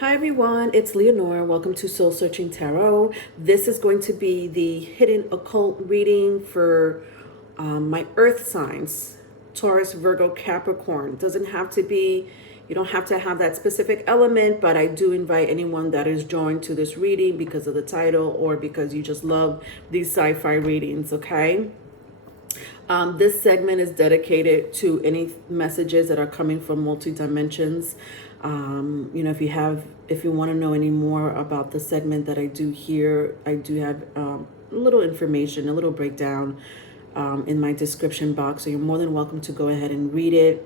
Hi everyone, it's Leonora. Welcome to Soul Searching Tarot. This is going to be the hidden occult reading for my earth signs, Taurus, Virgo, Capricorn. Doesn't have to be, you don't have to have that specific element, but I do invite anyone that is joined to this reading because of the title or because you just love these sci-fi readings, okay? This segment is dedicated to any messages that are coming from multi-dimensions. If you want to know any more about the segment that I do here, I do have a little information, a little breakdown in my description box. So you're more than welcome to go ahead and read it.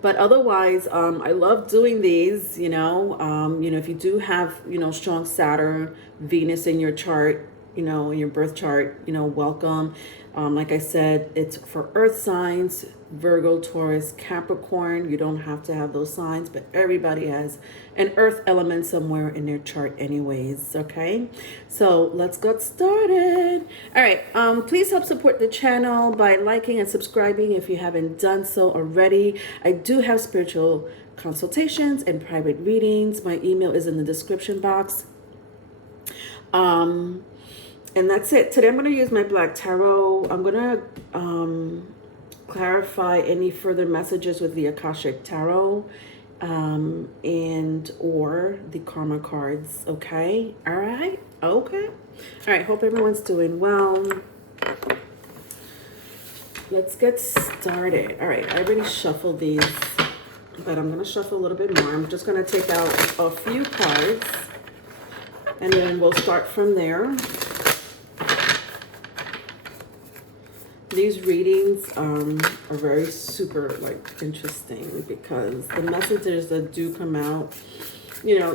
But otherwise, I love doing these, if you do have, strong Saturn, Venus in your chart, in your birth chart, welcome. Like I said, it's for earth signs, Virgo, Taurus, Capricorn. You don't have to have those signs, but everybody has an earth element somewhere in their chart anyways, okay? So let's get started. All right, please help support the channel by liking and subscribing if you haven't done so already. I do have spiritual consultations and private readings. My email is in the description box. And that's it. Today I'm going to use my Black Tarot. I'm going to clarify any further messages with the Akashic Tarot and or the Karma cards. Okay? All right? Okay. All right. Hope everyone's doing well. Let's get started. All right. I already shuffled these, but I'm going to shuffle a little bit more. I'm just going to take out a few cards and then we'll start from there. These readings are very super interesting because the messages that do come out,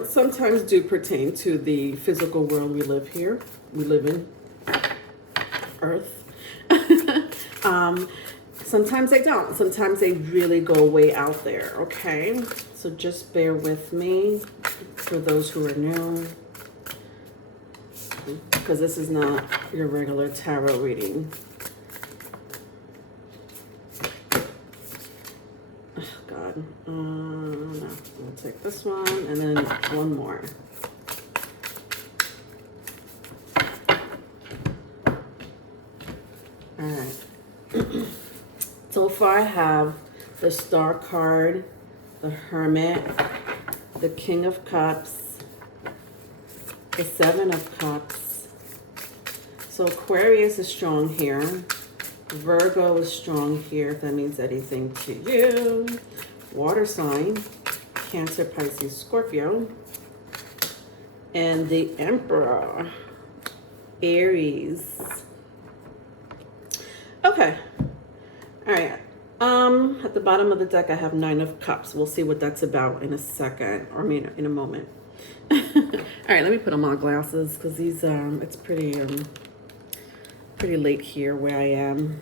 sometimes do pertain to the physical world we live in, Earth. Sometimes they don't. Sometimes they really go way out there, okay? So just bear with me for those who are new, because this is not your regular tarot reading. No, we'll take this one and then one more. All right. So far I have the Star card, the Hermit, the King of Cups, the Seven of Cups. So Aquarius is strong here. Virgo is strong here, if that means anything to you. Water sign, Cancer, Pisces, Scorpio. And the Emperor, Aries. Okay. All right. At the bottom of the deck, I have Nine of Cups. We'll see what that's about in a second, or in a moment. All right, let me put on my glasses because these, it's pretty late here where I am.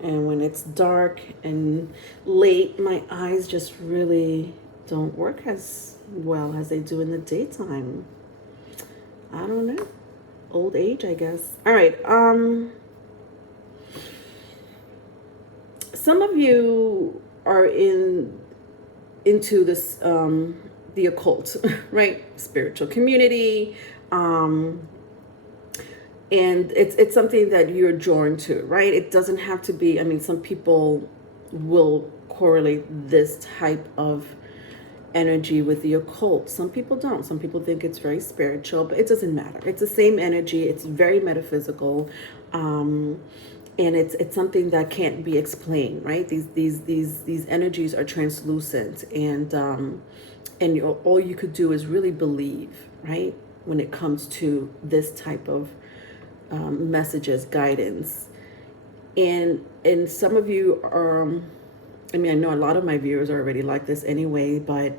And when it's dark and late, my eyes just really don't work as well as they do in the daytime. I don't know. Old age, I guess. All right. Some of you are into this the occult, right? Spiritual community. And it's something that you're drawn to, right? It doesn't have to be, some people will correlate this type of energy with the occult. Some people don't. Some people think it's very spiritual, but it doesn't matter. It's the same energy. It's very metaphysical. And it's something that can't be explained, right? These energies are translucent, and all you could do is really believe, right? When it comes to this type of messages, guidance. And some of you are, I know a lot of my viewers are already like this anyway, but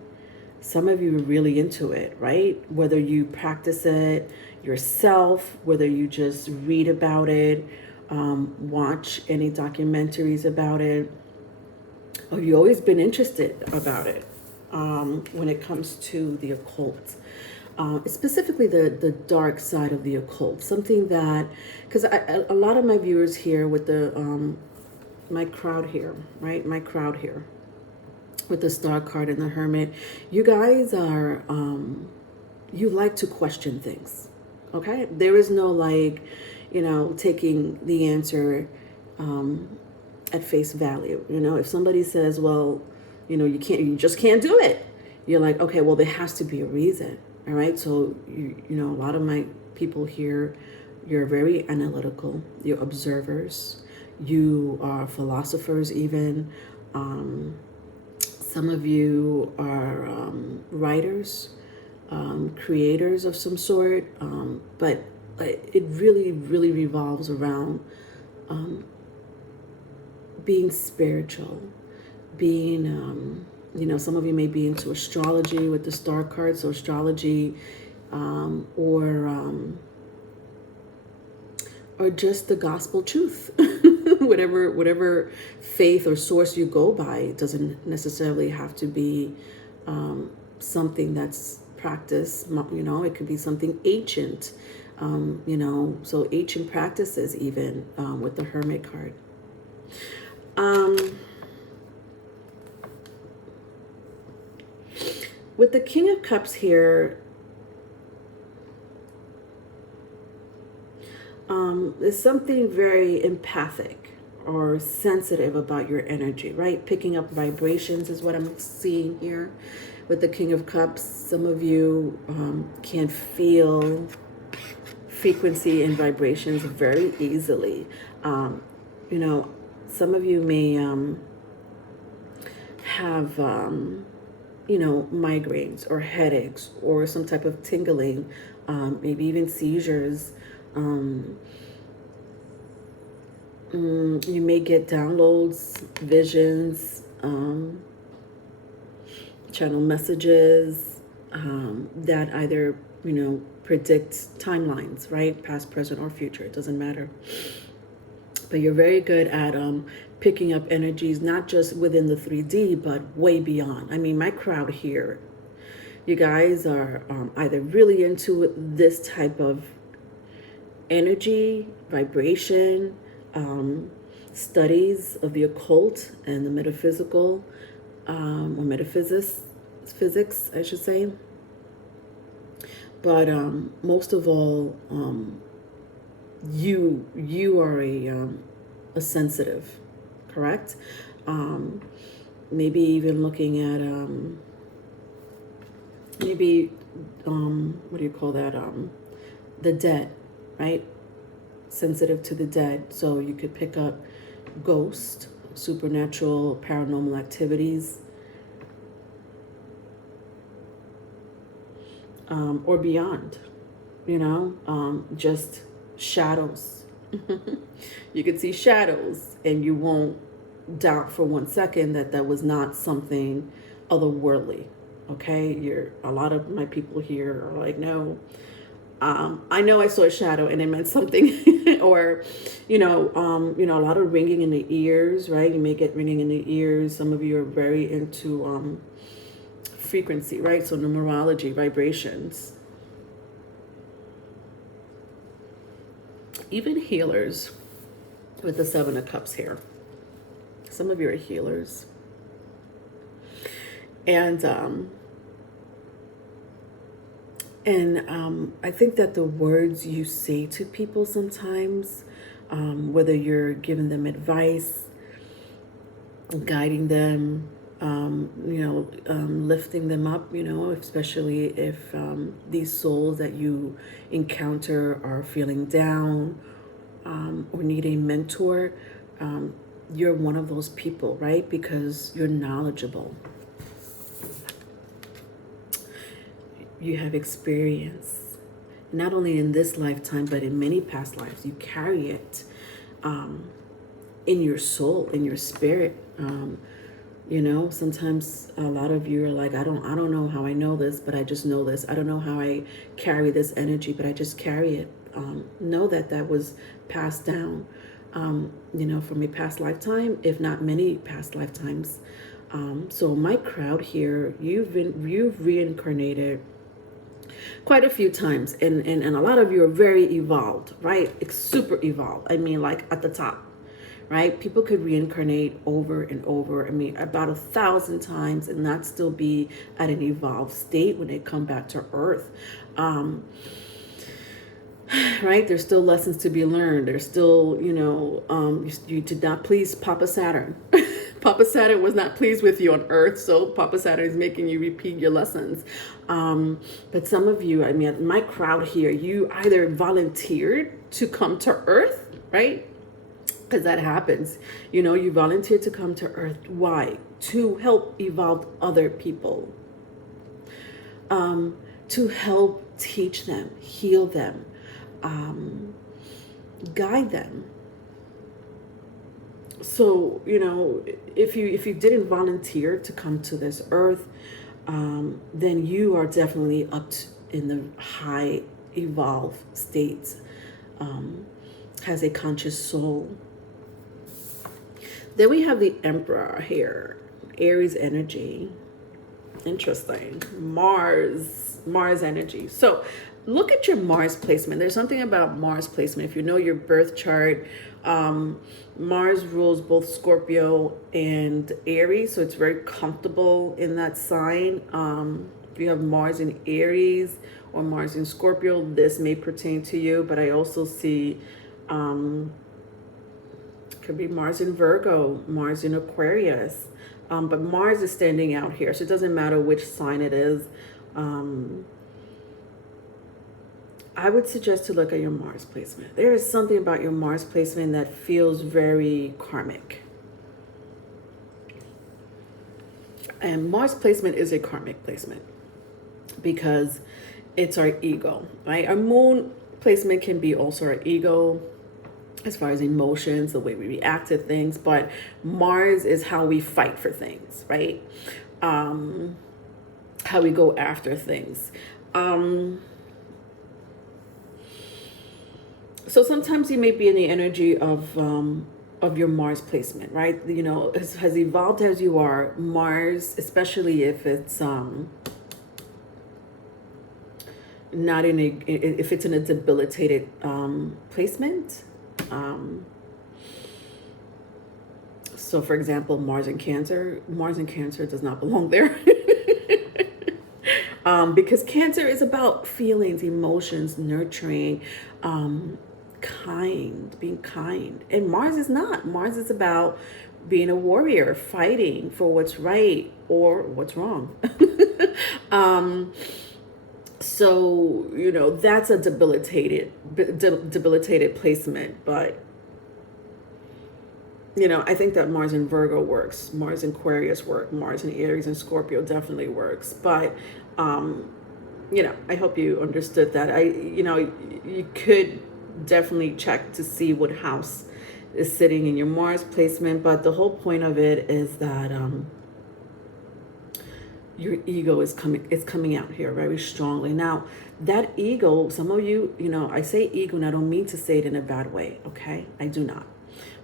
some of you are really into it, right? Whether you practice it yourself, whether you just read about it, watch any documentaries about it, or you've always been interested about it when it comes to the occult. Specifically the dark side of the occult, something that, because a lot of my viewers here with the my crowd here, right? My crowd here with the Star card and the Hermit, you guys are, you like to question things, okay? There is no like, you know, taking the answer at face value. You know, if somebody says, well, you know, you just can't do it. You're like, okay, well, there has to be a reason. All right. So, you know, a lot of my people here, you're very analytical. You're observers. You are philosophers even. Some of you are writers, creators of some sort. But it really, really revolves around being spiritual, being, you know, some of you may be into astrology with the Star card, so astrology, or just the gospel truth. whatever faith or source you go by, it doesn't necessarily have to be something that's practiced. You know, it could be something ancient. You know, so ancient practices even with the Hermit card. With the King of Cups here, there's something very empathic or sensitive about your energy, right? Picking up vibrations is what I'm seeing here with the King of Cups. Some of you can feel frequency and vibrations very easily. You know, some of you may have, you know, migraines or headaches or some type of tingling, maybe even seizures. You may get downloads, visions, channel messages that either, you know, predict timelines, right? Past, present, or future. It doesn't matter. But you're very good at picking up energies, not just within the 3D, but way beyond. I mean, my crowd here, you guys are either really into this type of energy, vibration, studies of the occult and the metaphysical, or physics, I should say. But most of all, you are a sensitive, correct? Maybe even looking at what do you call that? The dead, right? Sensitive to the dead. So you could pick up ghost, supernatural, paranormal activities, or beyond, you know, just shadows. You could see shadows and you won't doubt for 1 second that that was not something otherworldly. Okay, a lot of my people here are like, no, I know I saw a shadow and it meant something. Or, you know, a lot of ringing in the ears, right? You may get ringing in the ears. Some of you are very into frequency, right? So numerology, vibrations. Even healers with the Seven of Cups here. Some of you are healers. And I think that the words you say to people sometimes, whether you're giving them advice, guiding them, lifting them up, you know, especially if these souls that you encounter are feeling down or need a mentor, you're one of those people, right? Because you're knowledgeable. You have experience, not only in this lifetime, but in many past lives. You carry it in your soul, in your spirit. You know, sometimes a lot of you are like, I don't know how I know this, but I just know this. I don't know how I carry this energy, but I just carry it. Know that was passed down, you know, from a past lifetime, if not many past lifetimes. So my crowd here, you've reincarnated quite a few times, and a lot of you are very evolved, right? It's super evolved. I mean, like at the top, right? People could reincarnate over and over. I mean, about 1,000 times and not still be at an evolved state when they come back to Earth. Right? There's still lessons to be learned. There's still, you did not please Papa Saturn. Papa Saturn was not pleased with you on Earth, so Papa Saturn is making you repeat your lessons. But some of you, I mean, my crowd here, you either volunteered to come to Earth, right? Because that happens. You volunteered to come to Earth. Why? To help evolve other people. To help teach them, heal them, guide them. So, if you didn't volunteer to come to this Earth, then you are definitely in the high evolved states, has a conscious soul. Then we have the Emperor here, Aries energy. Interesting. Mars energy. So look at your Mars placement. There's something about Mars placement. If you know your birth chart, Mars rules both Scorpio and Aries, so it's very comfortable in that sign. If you have Mars in Aries or Mars in Scorpio, this may pertain to you, but I also see could be Mars in Virgo, Mars in Aquarius. But Mars is standing out here, so it doesn't matter which sign it is. I would suggest to look at your Mars placement. There is something about your Mars placement that feels very karmic. And Mars placement is a karmic placement because it's our ego, right? Our moon placement can be also our ego as far as emotions, the way we react to things, but Mars is how we fight for things, right? How we go after things. So sometimes you may be in the energy of your Mars placement, right? As evolved as you are, Mars, especially if it's not if it's in a debilitated placement. So for example, Mars in Cancer does not belong there. Because Cancer is about feelings, emotions, nurturing, being kind. And Mars is not. Mars is about being a warrior, fighting for what's right or what's wrong. So, that's a debilitated placement. But, I think that Mars in Virgo works. Mars in Aquarius works. Mars in Aries and Scorpio definitely works. But, I hope you understood that. You could definitely check to see what house is sitting in your Mars placement. But the whole point of it is that your ego is coming out here very strongly. Now, that ego, some of you, I say ego and I don't mean to say it in a bad way, okay? I do not.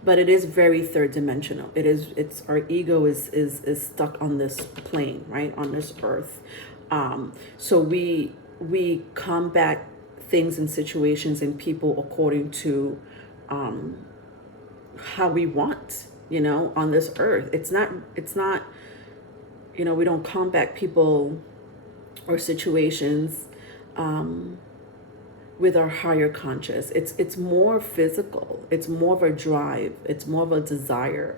But it is very third dimensional. It's our ego is stuck on this plane, right? On this earth. So we combat things and situations and people according to how we want, on this earth. It's not we don't combat people or situations with our higher conscious. It's more physical. It's more of a drive. It's more of a desire.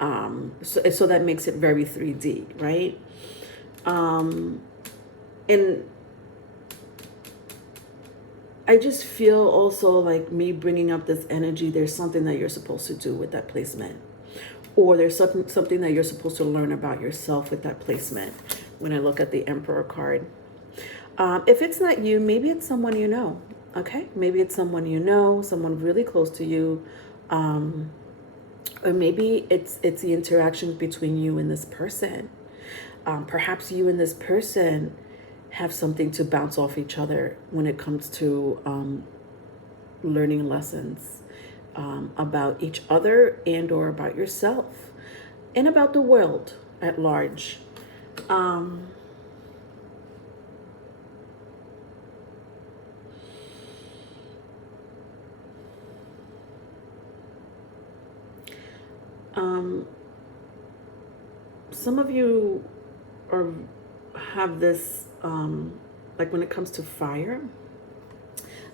So that makes it very 3D, right? And I just feel also like me bringing up this energy, there's something that you're supposed to do with that placement. Or there's something that you're supposed to learn about yourself with that placement when I look at the Emperor card. If it's not you, maybe it's someone you know, okay? Maybe it's someone you know, someone really close to you. Or maybe it's the interaction between you and this person. Perhaps you and this person have something to bounce off each other when it comes to learning lessons about each other and or about yourself and about the world at large. Some of you are have this, like when it comes to fire,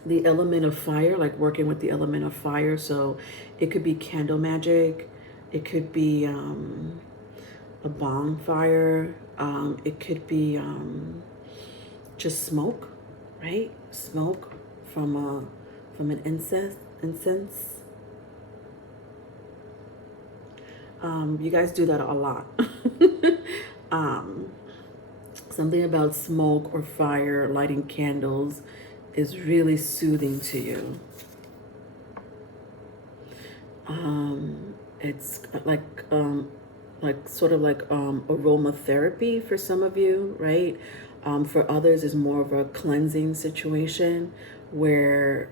the element of fire, like working with the element of fire. So it could be candle magic, it could be a bonfire, it could be just smoke, right? Smoke from an incense. You guys do that a lot. Something about smoke or fire, lighting candles is really soothing to you. It's like sort of like aromatherapy for some of you, right? For others, is more of a cleansing situation where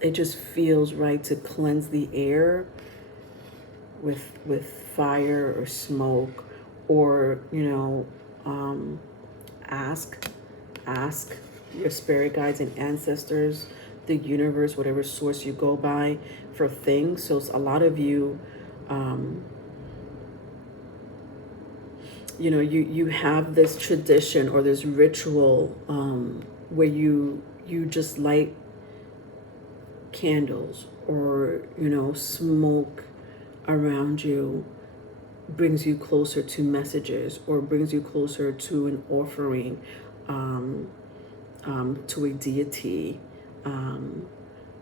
it just feels right to cleanse the air with fire or smoke, or ask your spirit guides and ancestors, the universe, whatever source you go by, for things. So a lot of you, you have this tradition or this ritual where you just light candles, or smoke around you brings you closer to messages, or brings you closer to an offering, to a deity,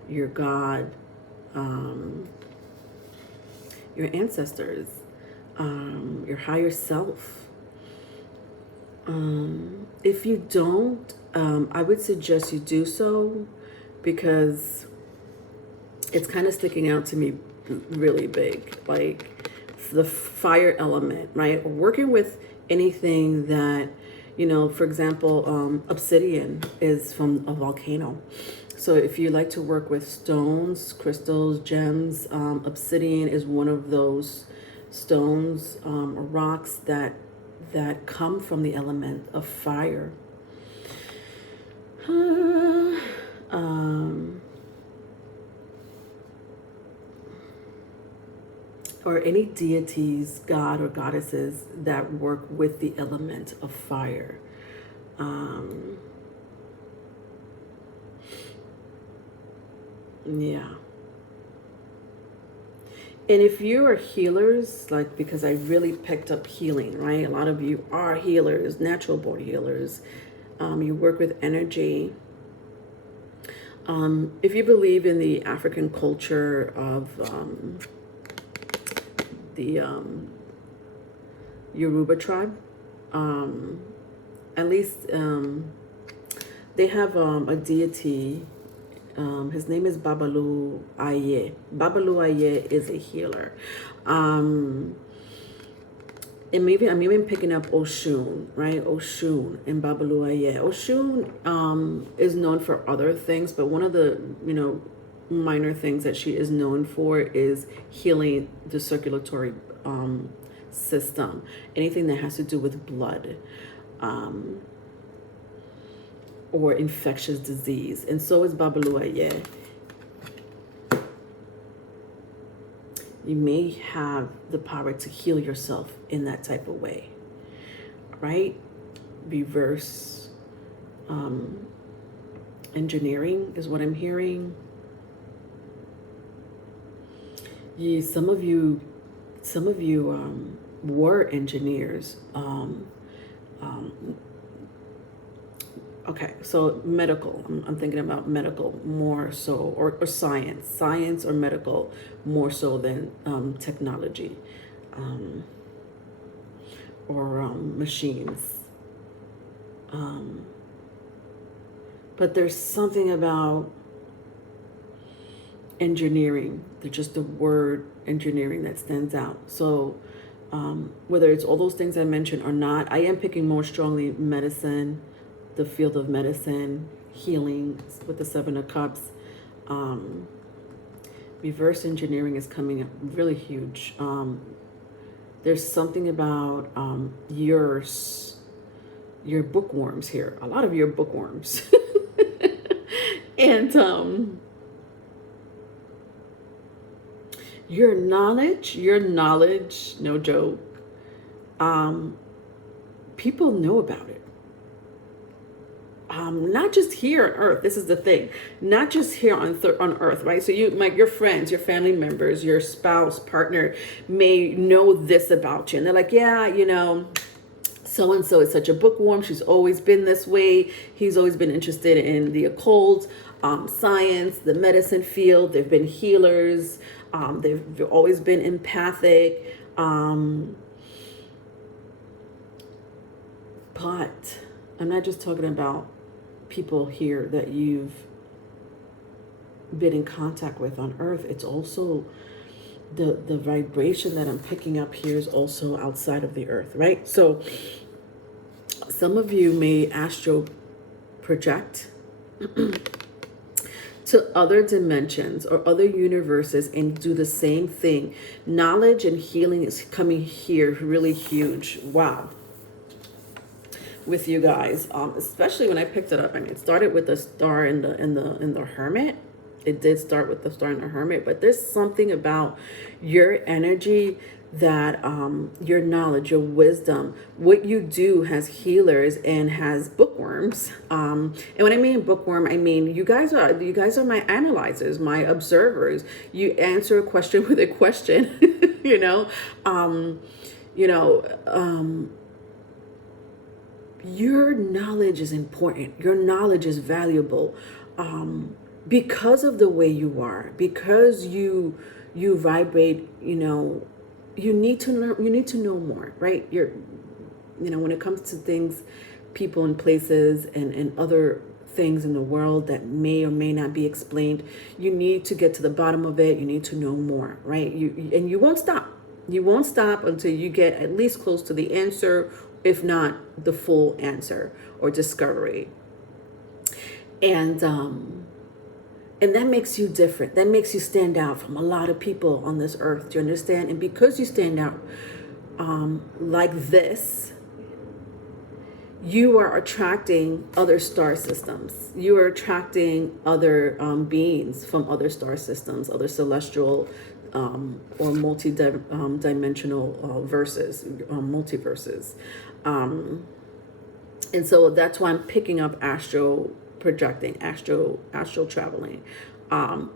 your God, your ancestors, your higher self. If you don't, I would suggest you do so, because it's kind of sticking out to me really big, like the fire element, right? Working with anything that, for example, obsidian is from a volcano. So if you like to work with stones, crystals, gems, obsidian is one of those stones, or rocks that come from the element of fire. Or any deities, god or goddesses that work with the element of fire. Yeah. And if you are healers, like, because I really picked up healing, right? A lot of you are healers, natural born healers. You work with energy. If you believe in the African culture of the Yoruba tribe, at least they have a deity. His name is Babalu Aye. Babalu Aye is a healer. And maybe I'm even picking up Oshun, right? Oshun and Babalu Aye. Oshun is known for other things, but one of the, minor things that she is known for is healing the circulatory system. Anything that has to do with blood. Or infectious disease. And so is Babalu Aye. You may have the power to heal yourself in that type of way, right? Reverse engineering is what I'm hearing. Yeah, some of you were engineers. Okay, so medical, I'm thinking about medical more so, or science or medical more so than technology, or machines. But there's something about engineering, just the word engineering that stands out. So whether it's all those things I mentioned or not, I am picking more strongly medicine, the field of medicine, healing with the Seven of Cups. Reverse engineering is coming up really huge. There's something about your bookworms here. A lot of your bookworms. And Your knowledge, no joke. People know about it. Not just here on Earth. This is the thing. Not just here on Earth, right? So your friends, your family members, your spouse, partner may know this about you, and they're like, yeah, so and so is such a bookworm. She's always been this way. He's always been interested in the occult, science, the medicine field. They've been healers. They've always been empathic. But I'm not just talking about people here that you've been in contact with on Earth. It's also the vibration that I'm picking up here is also outside of the Earth, right? So some of you may astro project to other dimensions or other universes and do the same thing. Knowledge and healing is coming here really huge. Wow. With you guys, especially when I picked it up. I mean, it started with the star in the Hermit. It did start with the star in the Hermit, but there's something about your energy that your knowledge, your wisdom, what you do has healers and has bookworms. And when I mean bookworm, I mean you guys are my analyzers, my observers. You answer a question with a question, your knowledge is important. Your knowledge is valuable because of the way you are, because you vibrate. You need to learn. You need to know more, right? When it comes to things, people and places, and other things in the world that may or may not be explained, you need to get to the bottom of it. You need to know more, right? You won't stop. You won't stop until you get at least close to the answer, if not the full answer or discovery. And that makes you different. That makes you stand out from a lot of people on this earth. Do you understand? And because you stand out like this, you are attracting other star systems. You are attracting other beings from other star systems, other celestial or multi-dimensional multiverses. And so that's why I'm picking up astral projecting, astral traveling.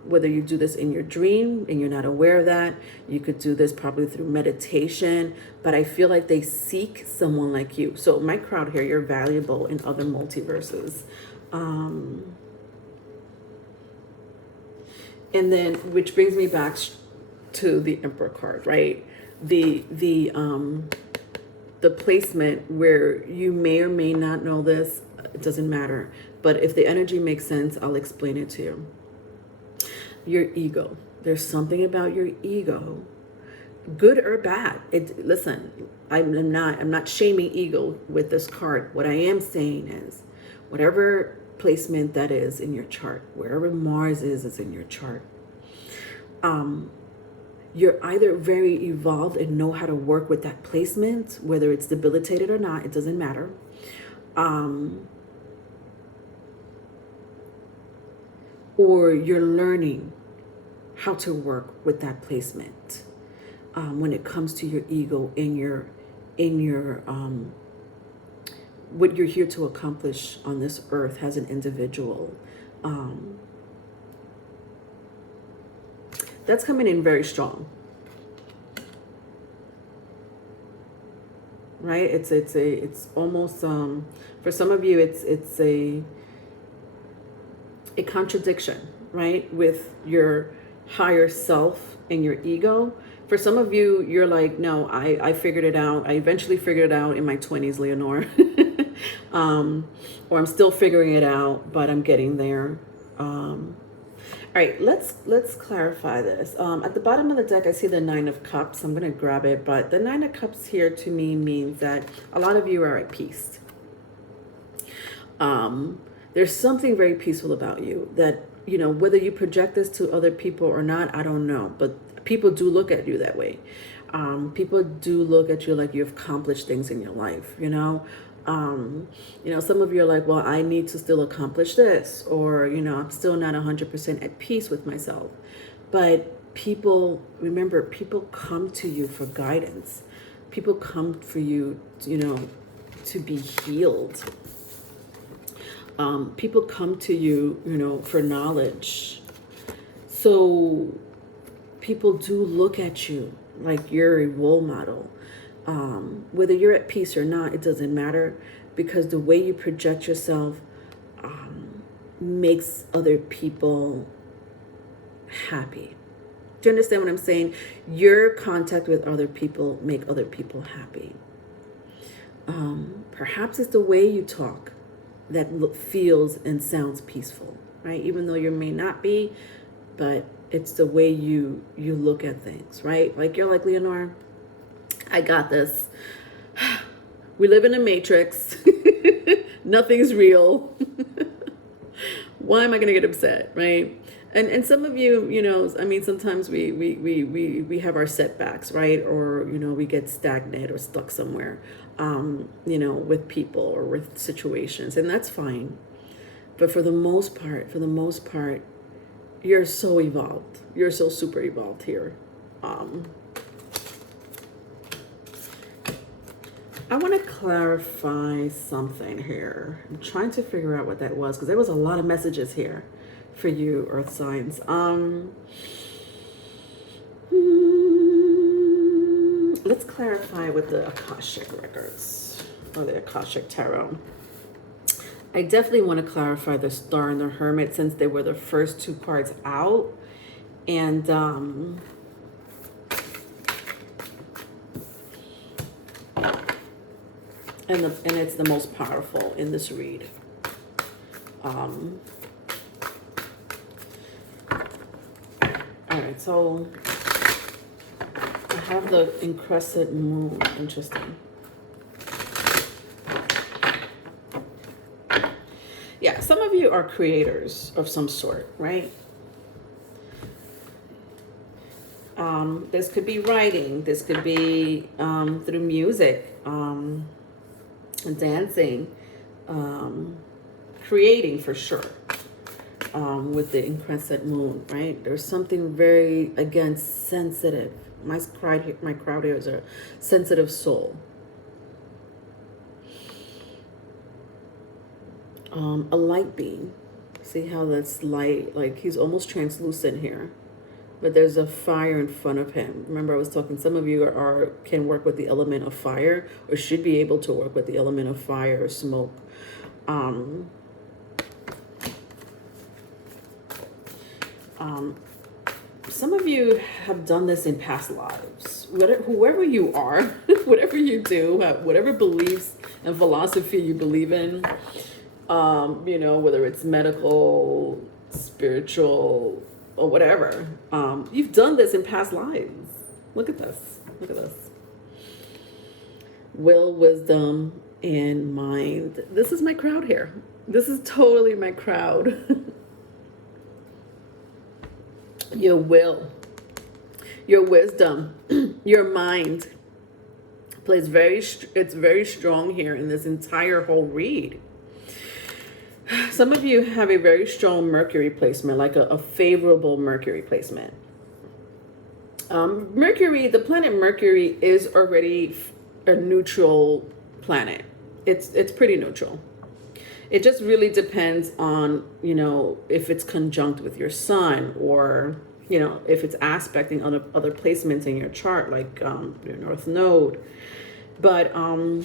Whether you do this in your dream and you're not aware of that, you could do this probably through meditation, but I feel like they seek someone like you. So my crowd here, you're valuable in other multiverses. And then, which brings me back to the Emperor card, right? The placement where you may or may not know this, it doesn't matter. But if the energy makes sense, I'll explain it to you. Your ego. There's something about your ego, good or bad. Listen, I'm not shaming ego with this card. What I am saying is, whatever placement that is in your chart, wherever Mars is in your chart, you're either very evolved and know how to work with that placement, whether it's debilitated or not, it doesn't matter. Or you're learning how to work with that placement when it comes to your ego in your what you're here to accomplish on this earth as an individual. That's coming in very strong, right? It's almost for some of you it's a contradiction, right, with your higher self and your ego. For some of you, you're like, no, I figured it out. I eventually figured it out in my 20s, Leonore. Or I'm still figuring it out, but I'm getting there. All right, let's clarify this. At the bottom of the deck, I see the Nine of Cups. I'm going to grab it, but the Nine of Cups here to me means that a lot of you are at peace. There's something very peaceful about you that, whether you project this to other people or not, I don't know, but people do look at you that way. People do look at you like you've accomplished things in your life, some of you are like, well, I need to still accomplish this, or, I'm still not 100% at peace with myself. But People, remember, people come to you for guidance. People come for you, to be healed. People come to you, for knowledge. So people do look at you like you're a role model. Whether you're at peace or not, it doesn't matter, because the way you project yourself makes other people happy. Do you understand what I'm saying? Your contact with other people make other people happy. Perhaps it's the way you talk that feels and sounds peaceful, right? Even though you may not be, but it's the way you look at things, right? Like you're like, Leonore, I got this. We live in a matrix. Nothing's real. Why am I going to get upset, right? And some of you, sometimes we have our setbacks, right? Or, we get stagnant or stuck somewhere, with people or with situations, and that's fine. But for the most part, you're so evolved. You're so super evolved here. I want to clarify something here. I'm trying to figure out what that was, because there was a lot of messages here for you, earth signs. Let's clarify with the Akashic records or the Akashic tarot. I definitely want to clarify the Star and the Hermit, since they were the first two cards out, and it's the most powerful in this read. All right, so I have the crescent moon. Interesting. Yeah, some of you are creators of some sort, right? This could be writing. This could be through music, dancing, creating for sure. With the crescent moon, right? There's something very, again, sensitive. My crowd here is a sensitive soul. A light being. See how that's light? Like he's almost translucent here, but there's a fire in front of him. Remember, I was talking. Some of you can work with the element of fire, or should be able to work with the element of fire or smoke. Some of you have done this in past lives. Whoever you are, whatever you do, whatever beliefs and philosophy you believe in, whether it's medical, spiritual, or whatever, you've done this in past lives. Look at this. Look at this. Will, wisdom, and mind. This is my crowd here. This is totally my crowd. Your will, your wisdom, your mind plays it's very strong here in this entire whole read. Some of you have a very strong Mercury placement, like a favorable Mercury placement. Mercury, the planet Mercury, is already a neutral planet. It's pretty neutral. It just really depends on, if it's conjunct with your sun, or, if it's aspecting other placements in your chart, like your North Node. But a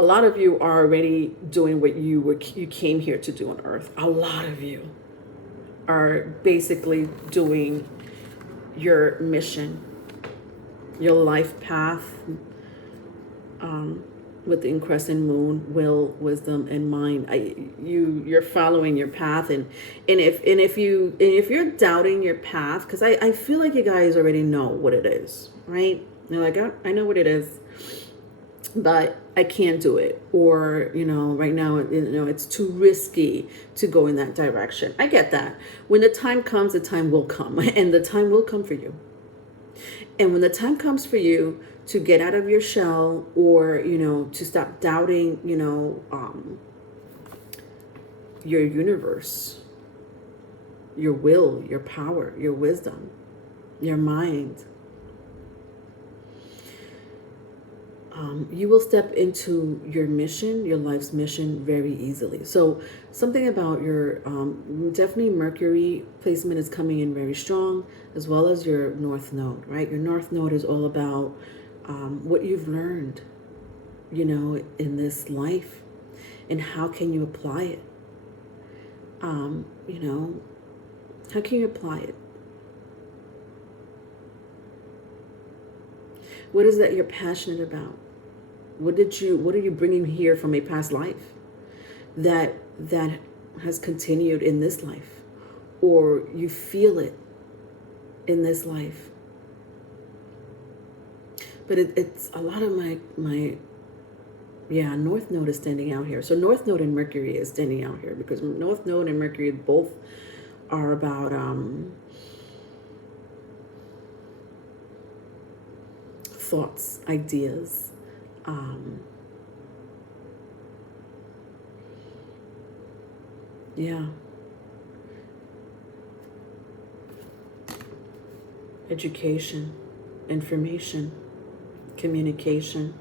lot of you are already doing what you came here to do on Earth. A lot of you are basically doing your mission, your life path, with the crescent moon, will, wisdom, and mind. You're following your path, and if you're doubting your path, because I feel like you guys already know what it is, right? You're like, I know what it is, but I can't do it, or right now it's too risky to go in that direction. I get that. When the time comes, the time will come, and the time will come for you. And when the time comes for you to get out of your shell, or to stop doubting your universe, your will, your power, your wisdom, your mind. You will step into your mission, your life's mission, very easily. So something about your, definitely Mercury placement is coming in very strong, as well as your North Node, right? Your North Node is all about what you've learned, you know, in this life, and how can you apply it? You know, how can you apply it? What is that you're passionate about? What are you bringing here from a past life that has continued in this life, or you feel it in this life? But it's a lot of my North Node is standing out here. So North Node and Mercury is standing out here because North Node and Mercury both are about thoughts, ideas, education, information, communication,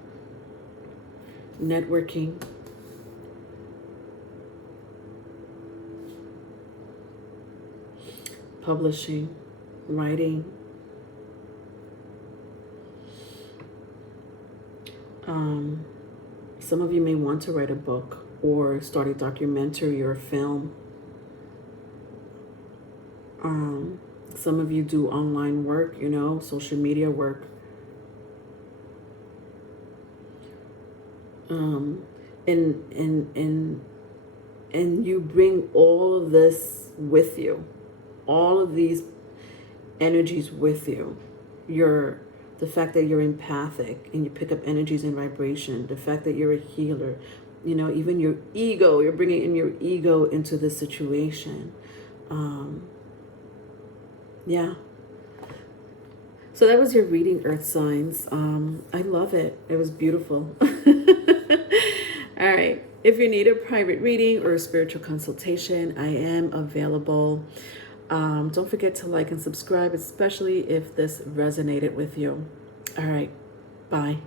networking, publishing, writing, some of you may want to write a book or start a documentary or a film. Some of you do online work, you know, social media work. And you bring all of this with you, all of these energies with you. The fact that you're empathic and you pick up energies and vibration, the fact that you're a healer, you know, even your ego, you're bringing in your ego into this situation. So that was your reading, Earth signs. I love it. It was beautiful. All right. If you need a private reading or a spiritual consultation, I am available. Don't forget to like and subscribe, especially if this resonated with you. All right. Bye.